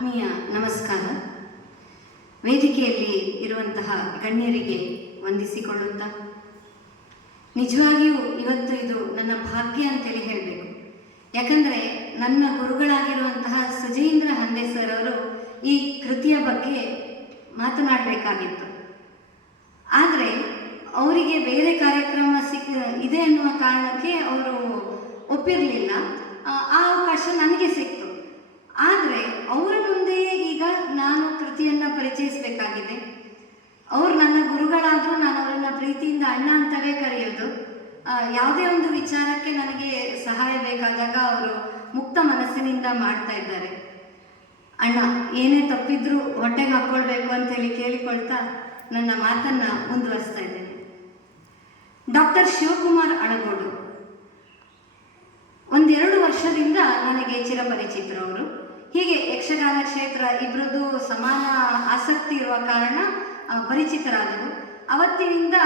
ಆತ್ಮೀಯ ನಮಸ್ಕಾರ. ವೇದಿಕೆಯಲ್ಲಿ ಇರುವಂತಹ ಗಣ್ಯರಿಗೆ ವಂದಿಸಿಕೊಳ್ಳುತ್ತಾ, ನಿಜವಾಗಿಯೂ ಇವತ್ತು ಇದು ನನ್ನ ಭಾಗ್ಯ ಅಂತೇಳಿ ಹೇಳಬೇಕು. ಯಾಕಂದರೆ ನನ್ನ ಗುರುಗಳಾಗಿರುವಂತಹ ಸುಜೇಂದ್ರ ಹಂದೆ ಸರ್ ಅವರು ಈ ಕೃತಿಯ ಬಗ್ಗೆ ಮಾತನಾಡಬೇಕಾಗಿತ್ತು. ಆದರೆ ಅವರಿಗೆ ಬೇರೆ ಕಾರ್ಯಕ್ರಮ ಇದೆ ಅನ್ನುವ ಕಾರಣಕ್ಕೆ ಅವರು ಒಪ್ಪಿರಲಿಲ್ಲ. ಆ ಅವಕಾಶ ನನಗೆ ಸಿಕ್ತು. ಆದರೆ ಅವರ ಮುಂದೆಯೇ ಈಗ ನಾನು ಕೃತಿಯನ್ನು ಪರಿಚಯಿಸಬೇಕಾಗಿದೆ. ಅವರು ನನ್ನ ಗುರುಗಳಾದರೂ ನಾನು ಅವರನ್ನು ಪ್ರೀತಿಯಿಂದ ಅಣ್ಣ ಅಂತಲೇ ಕರೆಯೋದು. ಯಾವುದೇ ಒಂದು ವಿಚಾರಕ್ಕೆ ನನಗೆ ಸಹಾಯ ಬೇಕಾದಾಗ ಅವರು ಮುಕ್ತ ಮನಸ್ಸಿನಿಂದ ಮಾಡ್ತಾ ಇದ್ದಾರೆ. ಅಣ್ಣ, ಏನೇ ತಪ್ಪಿದ್ರೂ ಹೊಟ್ಟೆಗೆ ಹಾಕ್ಕೊಳ್ಬೇಕು ಅಂತೇಳಿ ಕೇಳಿಕೊಳ್ತಾ ನನ್ನ ಮಾತನ್ನು ಮುಂದುವರಿಸ್ತಾ ಇದ್ದೇನೆ. ಡಾಕ್ಟರ್ ಶಿವಕುಮಾರ್ ಅಳಗೋಡು 1-2 ವರ್ಷದಿಂದ ನನಗೆ ಚಿರಪರಿಚಿತರವರು. ಹೀಗೆ ಯಕ್ಷಗಾನ ಕ್ಷೇತ್ರ ಇಬ್ಬರದ್ದು ಸಮಾನ ಆಸಕ್ತಿ ಇರುವ ಕಾರಣ ಪರಿಚಿತರಾದರು. ಅವತ್ತಿನಿಂದ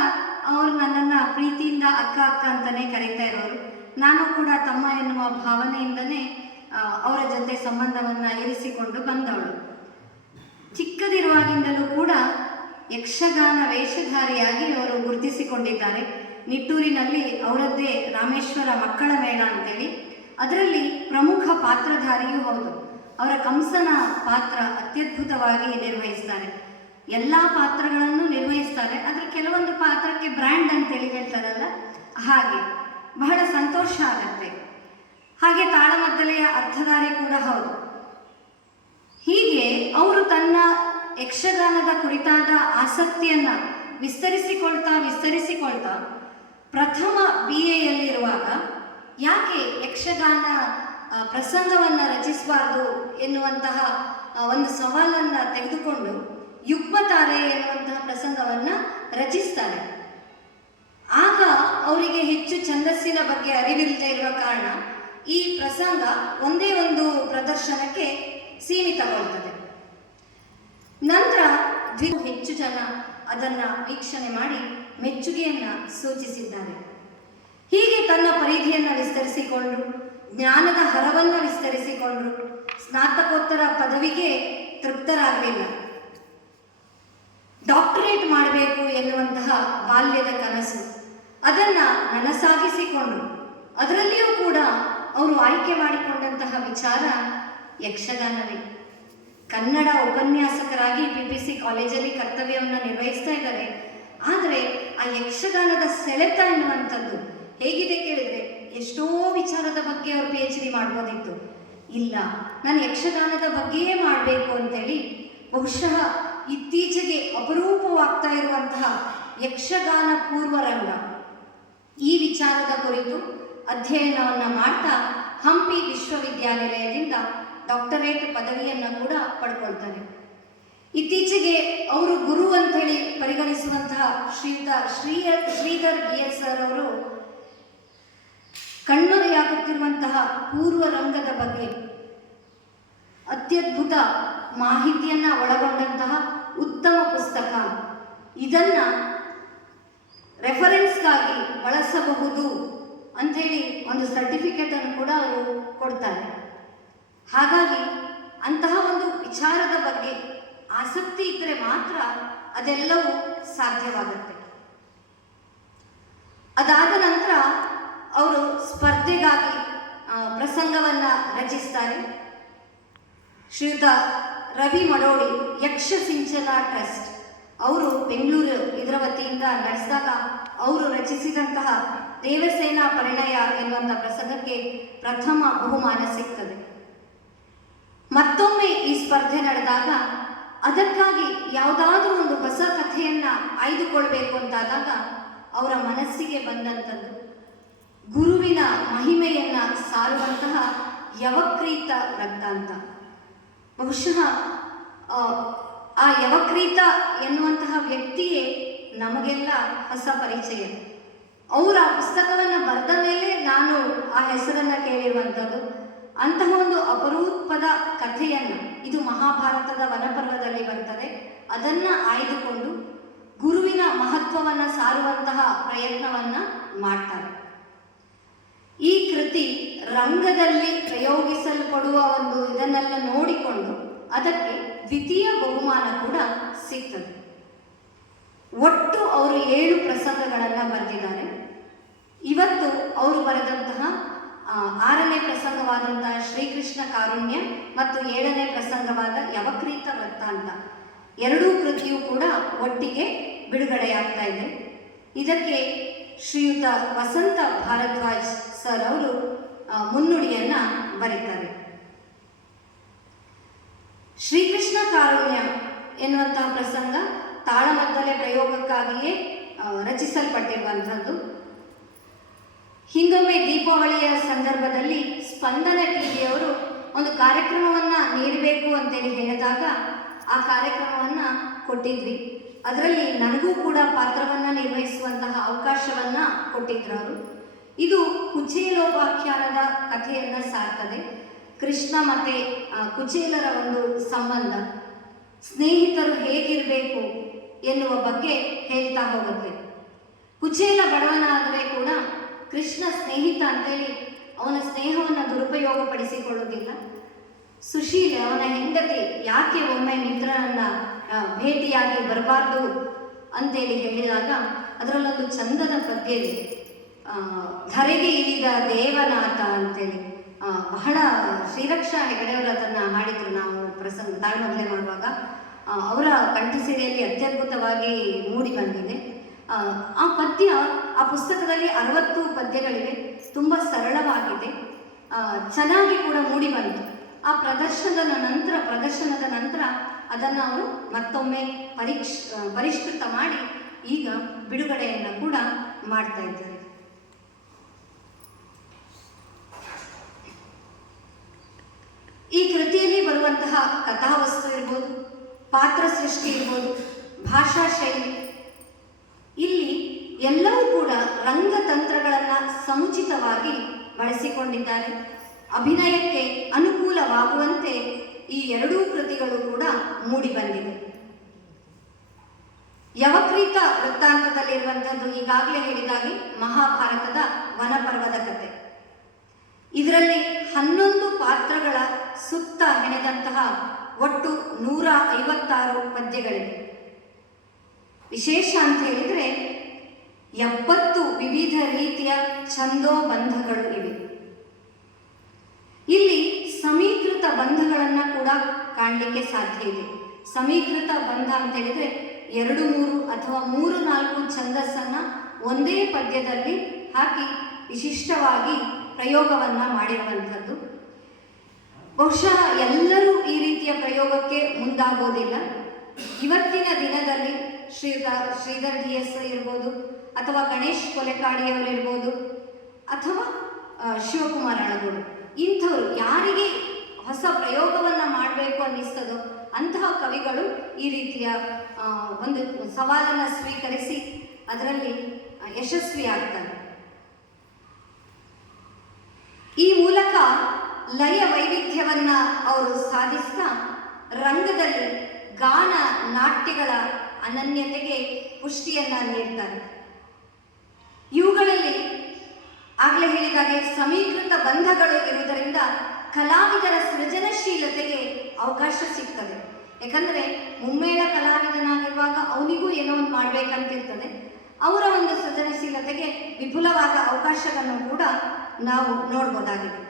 ಅವರು ನನ್ನನ್ನು ಪ್ರೀತಿಯಿಂದ ಅಕ್ಕ ಅಕ್ಕ ಅಂತಲೇ ಕರೀತಾ ಇರೋರು. ನಾನು ಕೂಡ ತಮ್ಮ ಎನ್ನುವ ಭಾವನೆಯಿಂದನೇ ಅವರ ಜೊತೆ ಸಂಬಂಧವನ್ನು ಇರಿಸಿಕೊಂಡು ಬಂದವಳು. ಚಿಕ್ಕದಿರುವಾಗಿಂದಲೂ ಕೂಡ ಯಕ್ಷಗಾನ ವೇಷಧಾರಿಯಾಗಿ ಅವರು ಗುರುತಿಸಿಕೊಂಡಿದ್ದಾರೆ. ನಿಟ್ಟೂರಿನಲ್ಲಿ ಅವರದ್ದೇ ರಾಮೇಶ್ವರ ಮಕ್ಕಳ ಮೇಳ ಅಂತೇಳಿ, ಅದರಲ್ಲಿ ಪ್ರಮುಖ ಪಾತ್ರಧಾರಿಯೂ ಹೌದು. ಅವರ ಕಂಸನ ಪಾತ್ರ ಅತ್ಯದ್ಭುತವಾಗಿ ನಿರ್ವಹಿಸ್ತಾರೆ. ಎಲ್ಲ ಪಾತ್ರಗಳನ್ನು ನಿರ್ವಹಿಸ್ತಾರೆ, ಆದರೆ ಕೆಲವೊಂದು ಪಾತ್ರಕ್ಕೆ ಬ್ರ್ಯಾಂಡ್ ಅಂತೇಳಿ ಹೇಳ್ತಾರಲ್ಲ, ಹಾಗೆ ಬಹಳ ಸಂತೋಷ ಆಗತ್ತೆ. ಹಾಗೆ ತಾಳಮದ್ದಲೆಯ ಅರ್ಥಧಾರಿ ಕೂಡ ಹೌದು. ಹೀಗೆ ಅವರು ತನ್ನ ಯಕ್ಷಗಾನದ ಕುರಿತಾದ ಆಸಕ್ತಿಯನ್ನು ವಿಸ್ತರಿಸಿಕೊಳ್ತಾ ಪ್ರಥಮ BA ಯಲ್ಲಿರುವಾಗ ಯಾಕೆ ಯಕ್ಷಗಾನ ಪ್ರಸಂಗವನ್ನು ರಚಿಸಬಾರ್ದು ಎನ್ನುವಂತಹ ಒಂದು ಸವಾಲನ್ನು ತೆಗೆದುಕೊಂಡು ಯುಗ್ಮತಾರೆ ಎನ್ನುವಂತಹ ಪ್ರಸಂಗವನ್ನು ರಚಿಸ್ತಾರೆ. ಆಗ ಅವರಿಗೆ ಹೆಚ್ಚು ಛಂದಸ್ಸಿನ ಬಗ್ಗೆ ಅರಿವಿಲ್ಲದೆ ಇರುವ ಕಾರಣ ಈ ಪ್ರಸಂಗ ಒಂದೇ ಒಂದು ಪ್ರದರ್ಶನಕ್ಕೆ ಸೀಮಿತಗೊಳ್ತದೆ. ನಂತರ ಹೆಚ್ಚು ಜನ ಅದನ್ನು ವೀಕ್ಷಣೆ ಮಾಡಿ ಮೆಚ್ಚುಗೆಯನ್ನು ಸೂಚಿಸಿದ್ದಾರೆ. ಹೀಗೆ ತನ್ನ ಪರಿಧಿಯನ್ನು ವಿಸ್ತರಿಸಿಕೊಂಡ್ರು, ಜ್ಞಾನದ ಹರವನ್ನು ವಿಸ್ತರಿಸಿಕೊಂಡ್ರು. ಸ್ನಾತಕೋತ್ತರ ಪದವಿಗೆ ತೃಪ್ತರಾಗಲಿಲ್ಲ. ಡಾಕ್ಟರೇಟ್ ಮಾಡಬೇಕು ಎನ್ನುವಂತಹ ಬಾಲ್ಯದ ಕನಸು, ಅದನ್ನು ನನಸಾಗಿಸಿಕೊಂಡ್ರು. ಅದರಲ್ಲಿಯೂ ಕೂಡ ಅವರು ಆಯ್ಕೆ ಮಾಡಿಕೊಂಡಂತಹ ವಿಚಾರ ಯಕ್ಷಗಾನವೇ. ಕನ್ನಡ ಉಪನ್ಯಾಸಕರಾಗಿ PPC ಕಾಲೇಜಲ್ಲಿ ಕರ್ತವ್ಯವನ್ನು ನಿರ್ವಹಿಸ್ತಾ ಇದ್ದಾರೆ. ಆದರೆ ಆ ಯಕ್ಷಗಾನದ ಸೆಳೆತ ಎನ್ನುವಂಥದ್ದು ಹೇಗಿದೆ ಕೇಳಿದರೆ, ಎಷ್ಟೋ ವಿಚಾರದ ಬಗ್ಗೆ ಅವರು PhD ಮಾಡ್ಬೋದಿತ್ತು. ಇಲ್ಲ, ನಾನು ಯಕ್ಷಗಾನದ ಬಗ್ಗೆಯೇ ಮಾಡಬೇಕು ಅಂತೇಳಿ ಬಹುಶಃ ಇತ್ತೀಚೆಗೆ ಅಪರೂಪವಾಗ್ತಾ ಇರುವಂತಹ ಯಕ್ಷಗಾನ ಪೂರ್ವರಂಗ ಈ ವಿಚಾರದ ಕುರಿತು ಅಧ್ಯಯನವನ್ನು ಮಾಡ್ತಾ ಹಂಪಿ ವಿಶ್ವವಿದ್ಯಾನಿಲಯದಿಂದ ಡಾಕ್ಟರೇಟ್ ಪದವಿಯನ್ನು ಕೂಡ ಪಡ್ಕೊಳ್ತಾರೆ. ಇತ್ತೀಚೆಗೆ ಅವರು ಗುರು ಅಂಥೇಳಿ ಪರಿಗಣಿಸುವಂತಹ ಶ್ರೀಧರ್ BS ಸರ್ ಅವರು ಕಣ್ಮರೆಯಾಗುತ್ತಿರುವಂತಹ ಪೂರ್ವರಂಗದ ಬಗ್ಗೆ ಅತ್ಯದ್ಭುತ ಮಾಹಿತಿಯನ್ನು ಒಳಗೊಂಡಂತಹ ಉತ್ತಮ ಪುಸ್ತಕ, ಇದನ್ನು ರೆಫರೆನ್ಸ್ಗಾಗಿ ಬಳಸಬಹುದು ಅಂಥೇಳಿ ಒಂದು ಸರ್ಟಿಫಿಕೇಟನ್ನು ಕೂಡ ಅವರು ಕೊಡ್ತಾರೆ. ಹಾಗಾಗಿ ಅಂತಹ ಒಂದು ವಿಚಾರದ ಬಗ್ಗೆ ಆಸಕ್ತಿ ಇದ್ದರೆ ಮಾತ್ರ ಅದೆಲ್ಲವೂ ಸಾಧ್ಯವಾಗುತ್ತೆ. ಅದಾದ ನಂತರ ಅವರು ಸ್ಪರ್ಧೆಗಾಗಿ ಪ್ರಸಂಗವನ್ನು ರಚಿಸ್ತಾರೆ. ಶ್ರೀಯುತ ರವಿ ಮಡೋಳಿ ಯಕ್ಷ ಸಿಂಚನ ಟ್ರಸ್ಟ್ ಅವರು ಬೆಂಗಳೂರು ಇದರ ವತಿಯಿಂದ ನಡೆಸಿದಾಗ ಅವರು ರಚಿಸಿದಂತಹ ದೇವಸೇನಾ ಪರಿಣಯ ಎನ್ನುವಂಥ ಪ್ರಸಂಗಕ್ಕೆ ಪ್ರಥಮ ಬಹುಮಾನ ಸಿಗ್ತದೆ. ಮತ್ತೊಮ್ಮೆ ಈ ಸ್ಪರ್ಧೆ ನಡೆದಾಗ ಅದಕ್ಕಾಗಿ ಯಾವುದಾದ್ರೂ ಒಂದು ಹೊಸ ಕಥೆಯನ್ನು ಆಯ್ದುಕೊಳ್ಬೇಕು ಅಂತಾದಾಗ ಅವರ ಮನಸ್ಸಿಗೆ ಬಂದಂಥದ್ದು ಗುರುವಿನ ಮಹಿಮೆಯನ್ನು ಸಾರುವಂತಹ ಯವಕ್ರೀತ ವೃತ್ತಾಂತ. ಬಹುಶಃ ಆ ಯವಕ್ರೀತ ಎನ್ನುವಂತಹ ವ್ಯಕ್ತಿಯೇ ನಮಗೆಲ್ಲ ಹೊಸ ಪರಿಚಯ. ಅವರ ಪುಸ್ತಕವನ್ನು ಬರೆದ ಮೇಲೆ ನಾನು ಆ ಹೆಸರನ್ನು ಕೇಳಿರುವಂಥದ್ದು. ಅಂತಹ ಒಂದು ಅಪರೂಪದ ಕಥೆಯನ್ನು, ಇದು ಮಹಾಭಾರತದ ವನಪರ್ವದಲ್ಲಿ ಬರ್ತದೆ, ಅದನ್ನು ಆಯ್ದುಕೊಂಡು ಗುರುವಿನ ಮಹತ್ವವನ್ನು ಸಾರುವಂತಹ ಪ್ರಯತ್ನವನ್ನು ಮಾಡ್ತಾರೆ. ಈ ಕೃತಿ ರಂಗದಲ್ಲಿ ಪ್ರಯೋಗಿಸಲ್ಪಡುವ ಒಂದು ಇದನ್ನೆಲ್ಲ ನೋಡಿಕೊಂಡು ಅದಕ್ಕೆ ದ್ವಿತೀಯ ಬಹುಮಾನ ಕೂಡ ಸಿಗ್ತದೆ. ಒಟ್ಟು ಅವರು 7 ಪ್ರಸಂಗಗಳನ್ನು ಬರೆದಿದ್ದಾರೆ. ಇವತ್ತು ಅವರು ಬರೆದಂತಹ 6ನೇ ಪ್ರಸಂಗವಾದಂತಹ ಶ್ರೀಕೃಷ್ಣ ಕಾರುಣ್ಯ ಮತ್ತು 7ನೇ ಪ್ರಸಂಗವಾದ ಯವಕ್ರೀತ ವೃತ್ತಾಂತ, ಎರಡೂ ಕೃತಿಯೂ ಕೂಡ ಒಟ್ಟಿಗೆ ಬಿಡುಗಡೆಯಾಗ್ತಾ ಇದೆ. ಇದಕ್ಕೆ ಶ್ರೀಯುತ ವಸಂತ ಭಾರದ್ವಾಜ್ ಸರ್ ಅವರು ಮುನ್ನುಡಿಯನ್ನ ಬರೀತಾರೆ. ಶ್ರೀಕೃಷ್ಣ ಕಾರುಣ್ಯ ಎನ್ನುವಂತಹ ಪ್ರಸಂಗ ತಾಳಮದ್ದಲೆ ಪ್ರಯೋಗಕ್ಕಾಗಿಯೇ ರಚಿಸಲ್ಪಟ್ಟಿರುವಂಥದ್ದು. ಹಿಂದೊಮ್ಮೆ ದೀಪಾವಳಿಯ ಸಂದರ್ಭದಲ್ಲಿ ಸ್ಪಂದನ ಟಿವಿಯವರು ಒಂದು ಕಾರ್ಯಕ್ರಮವನ್ನು ನೀಡಬೇಕು ಅಂತೇಳಿ ಹೇಳಿದಾಗ ಆ ಕಾರ್ಯಕ್ರಮವನ್ನು ಕೊಟ್ಟಿದ್ವಿ. ಅದರಲ್ಲಿ ನನಗೂ ಕೂಡ ಪಾತ್ರವನ್ನು ನಿರ್ವಹಿಸುವಂತಹ ಅವಕಾಶವನ್ನು ಕೊಟ್ಟಿದ್ರು ಅವರು. ಇದು ಕುಚೇಲೋಪಾಖ್ಯಾನದ ಕಥೆಯನ್ನು ಸಾರ್ತದೆ. ಕೃಷ್ಣ ಮತ್ತು ಕುಚೇಲರ ಒಂದು ಸಂಬಂಧ, ಸ್ನೇಹಿತರು ಹೇಗಿರಬೇಕು ಎನ್ನುವ ಬಗ್ಗೆ ಹೇಳ್ತಾ ಹೋಗುತ್ತೆ. ಕುಚೇಲ ಬಡವನ ಆದರೆ ಕೂಡ ಕೃಷ್ಣ ಸ್ನೇಹಿತ ಅಂತೇಳಿ ಅವನ ಸ್ನೇಹವನ್ನು ದುರುಪಯೋಗಪಡಿಸಿಕೊಳ್ಳುವುದಿಲ್ಲ. ಸುಶೀಲೆ ಅವನ ಹೆಂಡತಿ ಯಾಕೆ ಒಮ್ಮೆ ಮಿತ್ರನನ್ನ ಭೇಟಿಯಾಗಿ ಬರಬಾರ್ದು ಅಂತೇಳಿ ಹೇಳಿದಾಗ ಅದರಲ್ಲೊಂದು ಚಂದದ ಪದ್ಯ ಇದೆ, ಧರೆಗೆ ಇಳಿದ ದೇವನಾಥ ಅಂತೇಳಿ. ಬಹಳ ಶ್ರೀರಕ್ಷಾ ಹೆಗಡೆಯವರು ಅದನ್ನು ಹಾಡಿದ್ರು. ನಾವು ಪ್ರಸಂಗ ತಾಳ್ಮದ್ದಲೆ ಮಾಡುವಾಗ ಅವರ ಕಂಠಸಿರಿಯಲ್ಲಿ ಅತ್ಯದ್ಭುತವಾಗಿ ಮೂಡಿ ಬಂದಿದೆ ಆ ಪದ್ಯ. ಆ ಪುಸ್ತಕದಲ್ಲಿ 60 ಪದ್ಯಗಳಿವೆ. ತುಂಬ ಸರಳವಾಗಿದೆ, ಚೆನ್ನಾಗಿ ಕೂಡ ಮೂಡಿ ಬಂತು. ಆ ಪ್ರದರ್ಶನದ ನಂತರ ಅದನ್ನು ಅವರು ಮತ್ತೊಮ್ಮೆ ಪರಿಷ್ಕೃತ ಮಾಡಿ ಈಗ ಬಿಡುಗಡೆಯನ್ನು ಕೂಡ ಮಾಡ್ತಾ ಇದ್ದಾರೆ. ಈ ಕೃತಿಯಲ್ಲಿ ಬರುವಂತಹ ಕಥಾವಸ್ತು ಇರ್ಬೋದು, ಪಾತ್ರ ಸೃಷ್ಟಿ ಇರ್ಬೋದು, ಭಾಷಾ ಶೈಲಿ, ಇಲ್ಲಿ ಎಲ್ಲವೂ ಕೂಡ ರಂಗತಂತ್ರಗಳನ್ನು ಸಮುಚಿತವಾಗಿ ಬಳಸಿಕೊಂಡಿದ್ದಾರೆ. ಅಭಿನಯಕ್ಕೆ ಅನುಕೂಲವಾಗುವಂತೆ ಈ ಎರಡೂ ಕೃತಿಗಳು ಕೂಡ ಮೂಡಿ ಬಂದಿವೆ. ಯವಕ್ರೀತ ವೃತ್ತಾಂತದಲ್ಲಿರುವಂಥದ್ದು ಈಗಾಗಲೇ ಹೇಳಿದಾಗೆ ಮಹಾಭಾರತದ ವನಪರ್ವದ ಕಥೆ. ಇದರಲ್ಲಿ 11 ಪಾತ್ರಗಳ ಸುತ್ತ ಹೆಣೆದಂತಹ ಒಟ್ಟು 156 ಪದ್ಯಗಳಿವೆ. ವಿಶೇಷ ಅಂತ ಹೇಳಿದರೆ 70 ವಿವಿಧ ರೀತಿಯ ಛಂದೋಬಂಧಗಳು ಇವೆ. ಇಲ್ಲಿ ಸಮೀಕೃತ ಬಂಧಗಳನ್ನು ಕೂಡ ಕಾಣಲಿಕ್ಕೆ ಸಾಧ್ಯ ಇದೆ. ಸಮೀಕೃತ ಬಂಧ ಅಂತ ಹೇಳಿದರೆ 2-3 ಅಥವಾ 3-4 ಛಂದಸ್ಸನ್ನು ಒಂದೇ ಪದ್ಯದಲ್ಲಿ ಹಾಕಿ ವಿಶಿಷ್ಟವಾಗಿ ಪ್ರಯೋಗವನ್ನು ಮಾಡಿರುವಂಥದ್ದು. ಬಹುಶಃ ಎಲ್ಲರೂ ಈ ರೀತಿಯ ಪ್ರಯೋಗಕ್ಕೆ ಮುಂದಾಗೋದಿಲ್ಲ. ಇವತ್ತಿನ ದಿನದಲ್ಲಿ ಶ್ರೀಧರ್ DS ಇರ್ಬೋದು, ಅಥವಾ ಗಣೇಶ್ ಕೊಲೆಕಾಡಿಯವರಿರ್ಬೋದು, ಅಥವಾ ಶಿವಕುಮಾರ್ ಅಳಗೋಡು, ಇಂಥವರು ಯಾರಿಗೆ ಹೊಸ ಪ್ರಯೋಗವನ್ನು ಮಾಡಬೇಕು ಅನ್ನಿಸ್ತದೋ ಅಂತಹ ಕವಿಗಳು ಈ ರೀತಿಯ ಒಂದು ಸವಾಲನ್ನು ಸ್ವೀಕರಿಸಿ ಅದರಲ್ಲಿ ಯಶಸ್ವಿಯಾಗ್ತಾರೆ. ಈ ಮೂಲಕ ಲಯ ವೈವಿಧ್ಯವನ್ನು ಅವರು ಸಾಧಿಸ್ತಾ ರಂಗದಲ್ಲಿ ಗಾನ ನಾಟ್ಯಗಳ ಅನನ್ಯತೆಗೆ ಪುಷ್ಟಿಯನ್ನು ನೀಡ್ತಾರೆ. ಇವುಗಳಲ್ಲಿ ಆಗಲೇ ಹೇಳಿದಾಗೆ ಸಮೀಕೃತ ಬಂಧಗಳು ಇರುವುದರಿಂದ ಕಲಾವಿದರ ಸೃಜನಶೀಲತೆಗೆ ಅವಕಾಶ ಸಿಗ್ತದೆ. ಯಾಕಂದರೆ ಮುಮ್ಮೇಳ ಕಲಾವಿದನಾಗಿರುವಾಗ ಅವನಿಗೂ ಏನೋ ಒಂದು ಮಾಡಬೇಕಂತಿರ್ತದೆ. ಅವರ ಒಂದು ಸೃಜನಶೀಲತೆಗೆ ವಿಪುಲವಾದ ಅವಕಾಶವನ್ನು ಕೂಡ ನಾವು ನೋಡ್ಬೋದಾಗಿದೆ.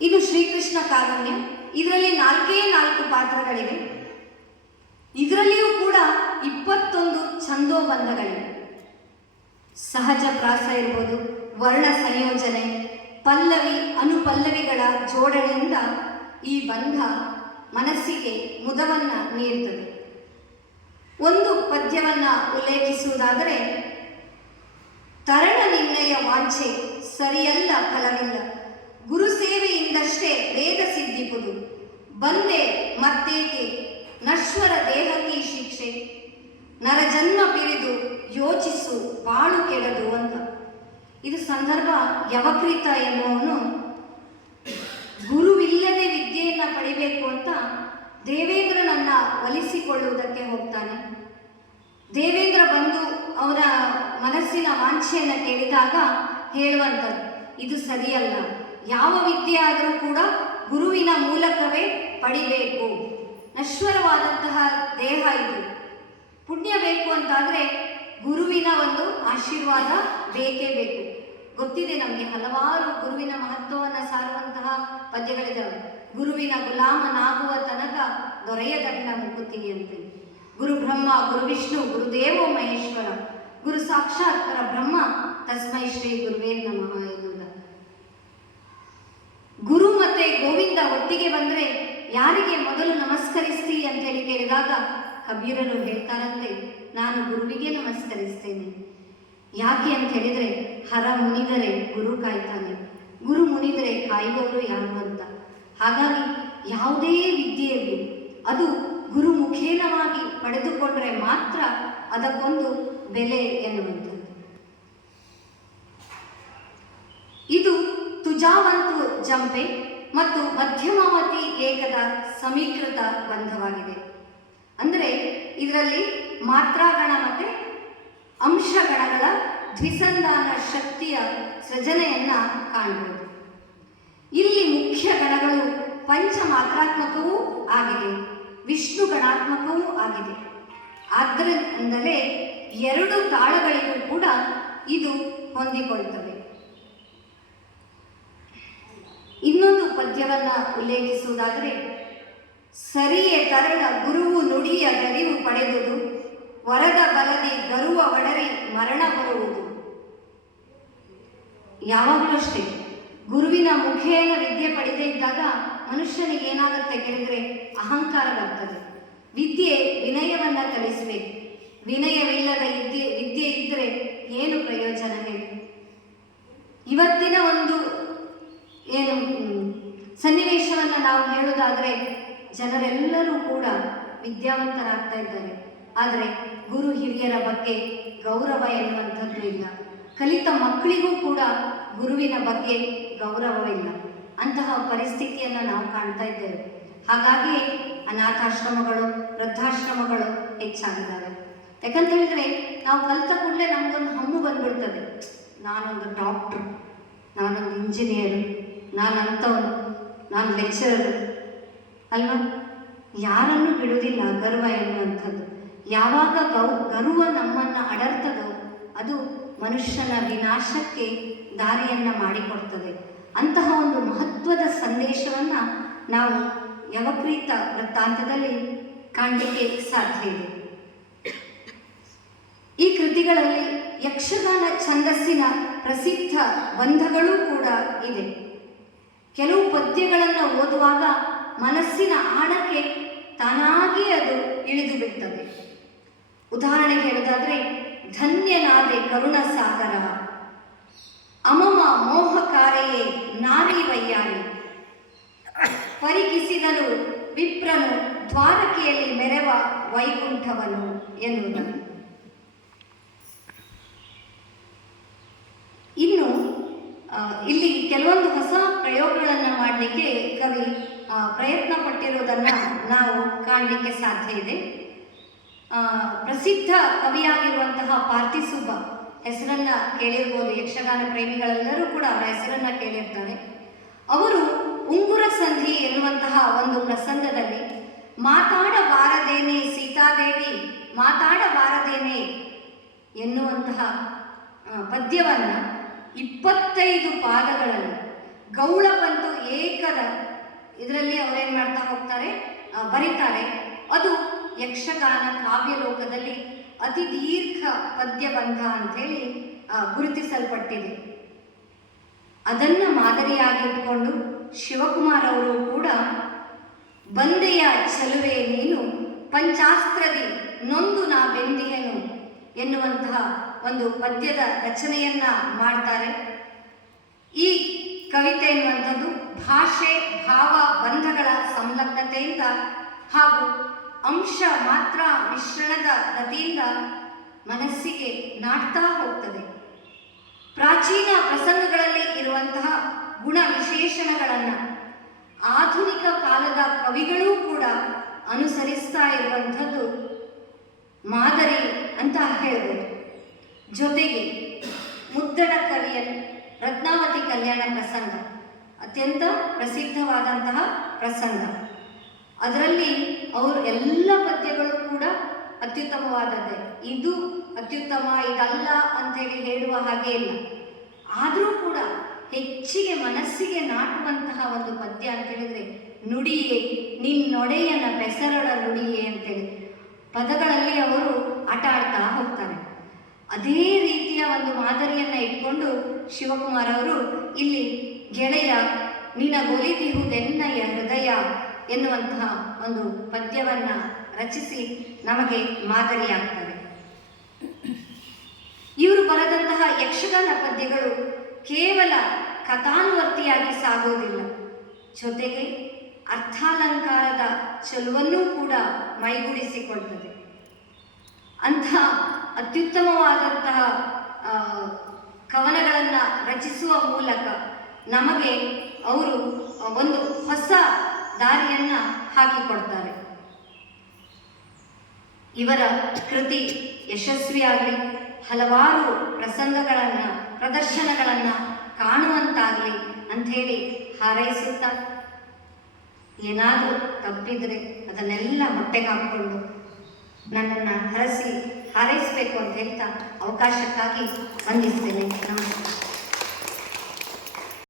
ಇದು ಶ್ರೀಕೃಷ್ಣ ಕಾರುಣ್ಯ. ಇದರಲ್ಲಿ 4 ಪಾತ್ರಗಳಿವೆ. ಇದರಲ್ಲಿಯೂ ಕೂಡ 21 ಛಂದೋಬಂಧಗಳಿವೆ. ಸಹಜ ಪ್ರಾಸ ಇರ್ಬೋದು, ವರ್ಣ ಸಂಯೋಜನೆ, ಪಲ್ಲವಿ ಅನುಪಲ್ಲವಿಗಳ ಜೋಡಣೆಯಿಂದ ಈ ಬಂಧ ಮನಸ್ಸಿಗೆ ಮುದವನ್ನು ನೀಡುತ್ತದೆ. ಒಂದು ಪದ್ಯವನ್ನು ಉಲ್ಲೇಖಿಸುವುದಾದರೆ, ತರಣ ನಿನ್ನಯ ವಾಂಛೆ ಸರಿಯಲ್ಲ ಫಲವಿಲ್ಲ, ಗುರುಸೇವೆಯಿಂದಷ್ಟೇ ವೇದ ಸಿದ್ಧಿಪುದು, ಬಂದೆ ಮತ್ತೇಕೆ ನಶ್ವರ ದೇಹಕ್ಕೆ ಶಿಕ್ಷೆ, ನರಜನ್ಮ ಪಿರಿದು ಯೋಚಿಸು ಬಾಳು ಕೆಡದು ಅಂತ. ಇದು ಸಂದರ್ಭ ಯವಕ್ರೀತ ಎನ್ನುವನು ಗುರುವಿಲ್ಲದೆ ವಿದ್ಯೆಯನ್ನು ಪಡಿಬೇಕು ಅಂತ ದೇವೇಂದ್ರನನ್ನ ಒಲಿಸಿಕೊಳ್ಳುವುದಕ್ಕೆ ಹೋಗ್ತಾನೆ. ದೇವೇಂದ್ರ ಬಂದು ಅವರ ಮನಸ್ಸಿನ ವಾಂಛೆಯನ್ನು ಕೇಳಿದಾಗ ಹೇಳುವಂಥದ್ದು, ಇದು ಸರಿಯಲ್ಲ, ಯಾವ ವಿದ್ಯೆ ಆದರೂ ಕೂಡ ಗುರುವಿನ ಮೂಲಕವೇ ಪಡಿಬೇಕು. ನಶ್ವರವಾದಂತಹ ದೇಹ ಇದು. ಪುಣ್ಯ ಬೇಕು ಅಂತಾದರೆ ಗುರುವಿನ ಒಂದು ಆಶೀರ್ವಾದ ಬೇಕೇ ಬೇಕು. ಗೊತ್ತಿದೆ ನಮಗೆ, ಹಲವಾರು ಗುರುವಿನ ಮಹತ್ವವನ್ನು ಸಾರುವಂತಹ ಪದ್ಯಗಳಿದ್ದಾವೆ. ಗುರುವಿನ ಗುಲಾಮನಾಗುವ ತನಕ ದೊರೆಯದಣ್ಣ ಮುಕುತಿಗೆ ಅಂತೇಳಿ. ಗುರು ಬ್ರಹ್ಮ, ಗುರು ವಿಷ್ಣು, ಗುರುದೇವೋ ಮಹೇಶ್ವರ, ಗುರು ಸಾಕ್ಷಾತ್ ಪರ ಬ್ರಹ್ಮ, ತಸ್ಮೈ ಶ್ರೀ ಗುರುವೇ ನಮಃ ಎನ್ನುವುದ. ಗುರು ಮತ್ತೆ ಗೋವಿಂದ ಒಟ್ಟಿಗೆ ಬಂದರೆ ಯಾರಿಗೆ ಮೊದಲು ನಮಸ್ಕರಿಸ್ತಿ ಅಂತೇಳಿ ಕೇಳಿದಾಗ ಕಬೀರರು ಹೇಳ್ತಾರಂತೆ, ನಾನು ಗುರುವಿಗೆ ನಮಸ್ಕರಿಸ್ತೇನೆ. ಯಾಕೆ ಅಂತ ಹೇಳಿದರೆ, ಹರ ಮುನಿದರೆ ಗುರು ಕಾಯ್ತಾನೆ, ಗುರು ಮುನಿದರೆ ಕಾಯುವವರು ಯಾರು ಅಂತ. ಹಾಗಾಗಿ ಯಾವುದೇ ವಿದ್ಯೆಯಲ್ಲಿ ಅದು ಗುರು ಮುಖೇನವಾಗಿ ಪಡೆದುಕೊಂಡ್ರೆ ಮಾತ್ರ ಅದಕ್ಕೊಂದು ಬೆಲೆ ಎನ್ನುವಂಥದ್ದು. ಇದು ತುಜಾವಂತು ಜಂಪೆ ಮತ್ತು ಮಧ್ಯಮಾವತಿ ಏಕದ ಸಮೀಕೃತ ಬಂಧವಾಗಿದೆ. ಅಂದರೆ ಇದರಲ್ಲಿ ಮಾತ್ರಾಗಣ ಮತ್ತು ಅಂಶಗಣಗಳ ದ್ವಿಸಂಧಾನ ಶಕ್ತಿಯ ಸೃಜನೆಯನ್ನ ಕಾಣಬಹುದು. ಇಲ್ಲಿ ಮುಖ್ಯ ಗಣಗಳು ಪಂಚಮಾತ್ರಾತ್ಮಕವೂ ಆಗಿದೆ, ವಿಷ್ಣು ಗಣಾತ್ಮಕವೂ ಆಗಿದೆ. ಆದ್ದರಿಂದಲೇ ಎರಡು ತಾಳಗಳಿಗೂ ಕೂಡ ಇದು ಹೊಂದಿಕೊಳ್ಳುತ್ತವೆ. ಇನ್ನೊಂದು ಪದ್ಯವನ್ನು ಉಲ್ಲೇಖಿಸುವುದಾದರೆ, ಸರಿಯೇ ತರಳ ಗುರುವು ನುಡಿಯ ಗರಿವು ಪಡೆದುದು, ವರದ ಬಲದಿ ಗರುವ ಒಡರಿ ಮರಣ ಬರುವುದು. ಯಾವಾಗಲೂ ಅಷ್ಟೇ, ಗುರುವಿನ ಮುಖೇನ ವಿದ್ಯೆ ಪಡೆದೇ ಇದ್ದಾಗ ಮನುಷ್ಯನಿಗೆ ಏನಾಗುತ್ತೆ ಕೇಳಿದರೆ ಅಹಂಕಾರ ಬರ್ತದೆ. ವಿದ್ಯೆ ವಿನಯವನ್ನು ಕಲಿಸಬೇಕು. ವಿನಯವಿಲ್ಲದ ವಿದ್ಯೆ ಇದ್ದರೆ ಏನು ಪ್ರಯೋಜನ ಹೇಳಿ? ಇವತ್ತಿನ ಒಂದು ಏನು ಸನ್ನಿವೇಶವನ್ನು ನಾವು ಹೇಳುವುದಾದರೆ, ಜನರೆಲ್ಲರೂ ಕೂಡ ವಿದ್ಯಾವಂತರಾಗ್ತಾ ಇದ್ದಾರೆ, ಆದರೆ ಗುರು ಹಿರಿಯರ ಬಗ್ಗೆ ಗೌರವ ಎನ್ನುವಂಥದ್ದು ಇಲ್ಲ. ಕಲಿತ ಮಕ್ಕಳಿಗೂ ಕೂಡ ಗುರುವಿನ ಬಗ್ಗೆ ಗೌರವವಿಲ್ಲ. ಅಂತಹ ಪರಿಸ್ಥಿತಿಯನ್ನು ನಾವು ಕಾಣ್ತಾ ಇದ್ದೇವೆ. ಹಾಗಾಗಿ ಅನಾಥಾಶ್ರಮಗಳು, ವೃದ್ಧಾಶ್ರಮಗಳು ಹೆಚ್ಚಾಗಿದ್ದಾವೆ. ಯಾಕಂತ ಹೇಳಿದರೆ, ನಾವು ಕಲಿತ ಕೂಡಲೇ ನಮಗೊಂದು ಹಮ್ಮು ಬಂದ್ಬಿಡ್ತದೆ, ನಾನೊಂದು ಡಾಕ್ಟ್ರು, ನಾನೊಂದು ಇಂಜಿನಿಯರು, ನಾನಂಥವನು, ನಾನು ಲೆಕ್ಚರರು ಅಲ್ವಾ? ಯಾರನ್ನು ಬಿಡುವುದಿಲ್ಲ ಗರ್ವ ಎನ್ನುವಂಥದ್ದು. ಯಾವಾಗ ಗರ್ವ ನಮ್ಮನ್ನು ಅಡರ್ತದೋ ಅದು ಮನುಷ್ಯನ ವಿನಾಶಕ್ಕೆ ದಾರಿಯನ್ನು ಮಾಡಿಕೊಡ್ತದೆ. ಅಂತಹ ಒಂದು ಮಹತ್ವದ ಸಂದೇಶವನ್ನು ನಾವು ಯವಕ್ರೀತ ವೃತ್ತಾಂತದಲ್ಲಿ ಕಾಣಲಿಕ್ಕೆ ಸಾಧ್ಯ ಇದೆ. ಈ ಕೃತಿಗಳಲ್ಲಿ ಯಕ್ಷಗಾನ ಛಂದಸ್ಸಿನ ಪ್ರಸಿದ್ಧ ಬಂಧಗಳೂ ಕೂಡ ಇದೆ. ಕೆಲವು ಪದ್ಯಗಳನ್ನು ಓದುವಾಗ ಮನಸ್ಸಿನ ಆಳಕ್ಕೆ ತಾನಾಗಿ ಅದು ಇಳಿದು ಬಿಡ್ತದೆ. ಉದಾಹರಣೆಗೆ ಹೇಳೋದಾದರೆ, ಧನ್ಯನಾದೆ ಕರುಣ ಸಾಗರ, ಅಮಮ ಮೋಹಕಾರೆಯೇ ನಾರಿ ವಯ್ಯಾರಿ, ಪರಿಗಿಸಿದನು ವಿಪ್ರನು ದ್ವಾರಕೆಯಲ್ಲಿ ಮೆರವ ವೈಕುಂಠವನು ಎನ್ನುವುದನ್ನು. ಇನ್ನು ಇಲ್ಲಿ ಕೆಲವೊಂದು ಹೊಸ ಪ್ರಯೋಗಗಳನ್ನು ಮಾಡಲಿಕ್ಕೆ ಕವಿ ಪ್ರಯತ್ನ ಪಟ್ಟಿರುವುದನ್ನು ನಾವು ಕಾಣಲಿಕ್ಕೆ ಸಾಧ್ಯ ಇದೆ. ಪ್ರಸಿದ್ಧ ಕವಿಯಾಗಿರುವಂತಹ ಪಾರ್ತಿಸುಬ್ಬ ಹೆಸರನ್ನು ಕೇಳಿರ್ಬೋದು. ಯಕ್ಷಗಾನ ಪ್ರೇಮಿಗಳೆಲ್ಲರೂ ಕೂಡ ಅವರ ಹೆಸರನ್ನು ಕೇಳಿರ್ತಾರೆ. ಅವರು ಉಂಗುರ ಸಂಧಿ ಎನ್ನುವಂತಹ ಒಂದು ಪ್ರಸಂಗದಲ್ಲಿ ಮಾತಾಡಬಾರದೇನೆ ಸೀತಾದೇವಿ ಮಾತಾಡಬಾರದೇನೆ ಎನ್ನುವಂತಹ ಪದ್ಯವನ್ನು 25 ಪಾದಗಳಲ್ಲಿ ಗೌಳಪಂತು ಏಕದ ಇದರಲ್ಲಿ ಅವರೇನು ಮಾಡ್ತಾ ಹೋಗ್ತಾರೆ, ಬರೀತಾರೆ. ಅದು ಯಕ್ಷಗಾನ ಕಾವ್ಯಲೋಕದಲ್ಲಿ ಅತಿ ದೀರ್ಘ ಪದ್ಯಬಂಧ ಅಂಥೇಳಿ ಗುರುತಿಸಲ್ಪಟ್ಟಿದೆ. ಅದನ್ನು ಮಾದರಿಯಾಗಿಟ್ಕೊಂಡು ಶಿವಕುಮಾರ್ ಅವರು ಕೂಡ ಬಂದೆಯ ಚಲುವೆ ನೀನು ಪಂಚಾಸ್ತ್ರದಿ ನೊಂದು ನಾ ಬೆಂದಿಯನು ಎನ್ನುವಂತಹ ಒಂದು ಪದ್ಯದ ರಚನೆಯನ್ನ ಮಾಡ್ತಾರೆ. ಈ ಕವಿತೆ ಎನ್ನುವಂಥದ್ದು ಭಾಷೆ ಭಾವ ಬಂಧಗಳ ಸಂಲಗ್ನತೆಯಿಂದ ಹಾಗೂ ಅಂಶ ಮಾತ್ರ ಮಿಶ್ರಣದ ಗತಿಯಿಂದ ಮನಸ್ಸಿಗೆ ನಾಟ್ತಾ ಹೋಗ್ತದೆ. ಪ್ರಾಚೀನ ಪ್ರಸಂಗಗಳಲ್ಲಿ ಇರುವಂತಹ ಗುಣ ವಿಶೇಷಣಗಳನ್ನು ಆಧುನಿಕ ಕಾಲದ ಕವಿಗಳೂ ಕೂಡ ಅನುಸರಿಸ್ತಾ ಇರುವಂಥದ್ದು ಮಾದರಿ ಅಂತ ಹೇಳ್ಬೋದು. ಜೊತೆಗೆ ಮುದ್ದಣ ಕವಿಯ ರತ್ನಾವತಿ ಕಲ್ಯಾಣ ಪ್ರಸಂಗ ಅತ್ಯಂತ ಪ್ರಸಿದ್ಧವಾದಂತಹ ಪ್ರಸಂಗ. ಅದರಲ್ಲಿ ಅವರು ಎಲ್ಲ ಪದ್ಯಗಳು ಕೂಡ ಅತ್ಯುತ್ತಮವಾದದ್ದೇ. ಇದು ಅತ್ಯುತ್ತಮ ಇದಲ್ಲ ಅಂಥೇಳಿ ಹೇಳುವ ಹಾಗೆ ಇಲ್ಲ. ಆದರೂ ಕೂಡ ಹೆಚ್ಚಿಗೆ ಮನಸ್ಸಿಗೆ ನಾಟುವಂತಹ ಒಂದು ಪದ್ಯ ಅಂತ ಹೇಳಿದ್ರೆ ನುಡಿಯೇ ನಿನ್ನೊಡೆಯನ ಬೆಸರಳ ನುಡಿಯೇ ಅಂತೇಳಿ ಪದಗಳಲ್ಲಿ ಅವರು ಆಟ ಆಡ್ತಾ ಹೋಗ್ತಾರೆ. ಅದೇ ರೀತಿಯ ಒಂದು ಮಾದರಿಯನ್ನ ಇಟ್ಕೊಂಡು ಶಿವಕುಮಾರ್ ಅವರು ಇಲ್ಲಿ ಗೆಳೆಯ ನಿನಗೊಲಿದಿಹುದೆನ್ನಯ ಹೃದಯ ಎನ್ನುವಂತಹ ಒಂದು ಪದ್ಯವನ್ನ ರಚಿಸಿ ನಮಗೆ ಮಾದರಿಯಾಗ್ತಾರೆ. ಇವರು ಬರೆದಂತಹ ಯಕ್ಷಗಾನ ಪದ್ಯಗಳು ಕೇವಲ ಕಥಾನುವರ್ತಿಯಾಗಿ ಸಾಗೋದಿಲ್ಲ, ಜೊತೆಗೆ ಅರ್ಥಾಲಂಕಾರದ ಚೆಲುವನ್ನೂ ಕೂಡ ಮೈಗೂಡಿಸಿಕೊಳ್ತದೆ. ಅಂಥ ಅತ್ಯುತ್ತಮವಾದಂತಹ ಕವನಗಳನ್ನು ರಚಿಸುವ ಮೂಲಕ ನಮಗೆ ಅವರು ಒಂದು ಹೊಸ ದಾರಿಯನ್ನ ಹಾಕಿಕೊಡ್ತಾರೆ. ಇವರ ಕೃತಿ ಯಶಸ್ವಿಯಾಗಲಿ, ಹಲವಾರು ಪ್ರದರ್ಶನಗಳನ್ನು ಕಾಣುವಂತಾಗಲಿ ಅಂಥೇಳಿ ಹಾರೈಸುತ್ತಾ, ಏನಾದರೂ ತಪ್ಪಿದರೆ ಅದನ್ನೆಲ್ಲ ಹೊಟ್ಟೆಗೆ ಹಾಕ್ಕೊಂಡು ನನ್ನನ್ನು ಹಾರೈಸಬೇಕು ಅಂತ ಹೇಳ್ತಾ ಅವಕಾಶಕ್ಕಾಗಿ ವಂದಿಸ್ತೇನೆ. ನಮಸ್ಕಾರ.